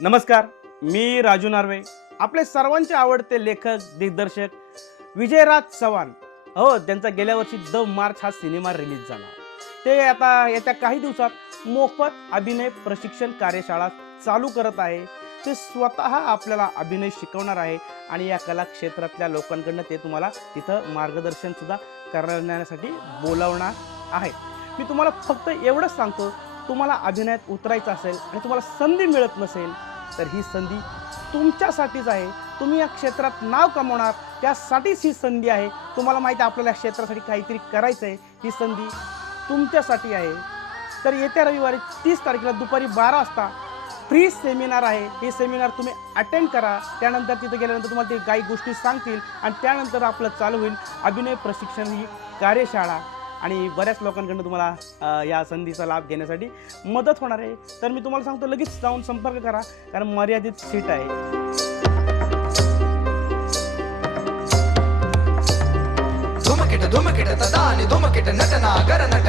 नमस्कार, मी राजू नार्वे. आपले सर्वांचे आवडते लेखक दिग्दर्शक विजयराज चव्हाण. हो, त्यांचा गेल्या वर्षी 10 मार्च हा सिनेमा रिलीज झाला. ते आता येत्या काही दिवसात मोफत अभिनय प्रशिक्षण कार्यशाळा चालू करत आहे. ते स्वतः आपल्याला अभिनय शिकवणार आहे आणि या कला क्षेत्रातल्या लोकांकडनं ते तुम्हाला तिथं मार्गदर्शन सुद्धा करण्यासाठी बोलावणार आहे. मी तुम्हाला फक्त एवढंच सांगतो, तुम्हाला अभिनयात उतरायचं असेल आणि तुम्हाला संधी मिळत नसेल तर ही संधी तुमच्यासाठीच आहे. तुम्ही या क्षेत्रात नाव कमवणार त्यासाठीच ही संधी आहे. तुम्हाला माहिती आहे आपल्याला या क्षेत्रासाठी काहीतरी करायचं आहे, ही संधी तुमच्यासाठी आहे. तर येत्या रविवारी 30 तारखेला दुपारी 12 वाजता फ्री सेमिनार आहे. हे सेमिनार तुम्ही अटेंड करा. त्यानंतर तिथे गेल्यानंतर तुम्हाला ते काही गोष्टी सांगतील आणि त्यानंतर आपलं चालू होईल अभिनय प्रशिक्षण ही कार्यशाळा आणि बऱ्याच लोकांकडून तुम्हाला या संधीचा लाभ घेण्यासाठी मदत होणार आहे. तर मी तुम्हाला सांगतो लगेच जाऊन संपर्क करा, कारण मर्यादित सीट आहे. धुमकेट धुमकेट तदानी धुमकेट नटना गर नट